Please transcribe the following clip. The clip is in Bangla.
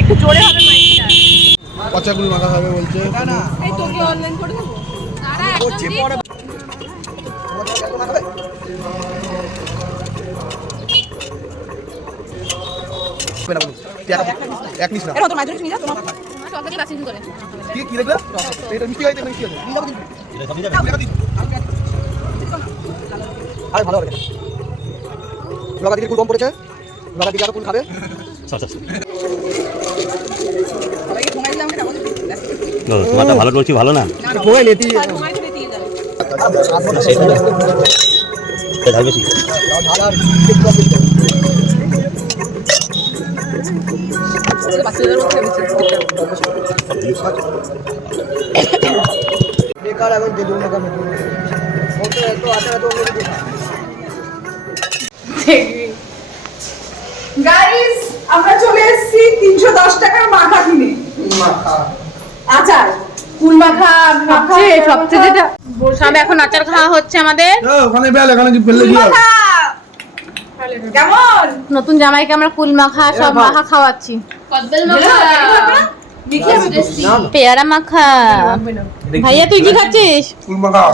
একটু জোরে হবে মাইকটা। পচাগুলি মাখা হবে বলছে। এই তোকে অনলাইন করে দেবো। দাঁড়া একদম ঠিক। এক নিস না। এর মত মাইজুরি নিয়ে যা তোমার। টক দিয়ে কাছে করে। কি দেখলা? এটা মিষ্টি হইতে মিষ্টি আছে। এটা সবই যাবে। আরে ভালো হবে। লগা দিকে কুল কম পড়েছে। লগা দিকে আরো কুল খাবে। আচ্ছা তোমারটা ভালো করছি ভালো না ভোগাই লেতি তোমার থেকে দিয়ে যাবে। ঝাল বেশি ঝালার বাচ্চাদের মধ্যে বেশি বেকার এখন যে দুটো কামে কত এত আটা তো ওকে গাইস আমরা চলে এসেছি 310 টাকার মাখা কিনে। মাখা আচার কুল মাখা মাখা সবচেয়ে যেটা সব এখন আচার খাওয়া হচ্ছে আমাদের। ওখানে বেল এখানে কি ফেললে কি হবে? কেমন নতুন জামাইকে আমরা কুল মাখা সব মাখা খাওয়াচ্ছি। কদবেল মাখা, মিঠি হবে পেয়ারা মাখা। ভাইয়া তুই কি খাচ্ছিস? ফুল মাখা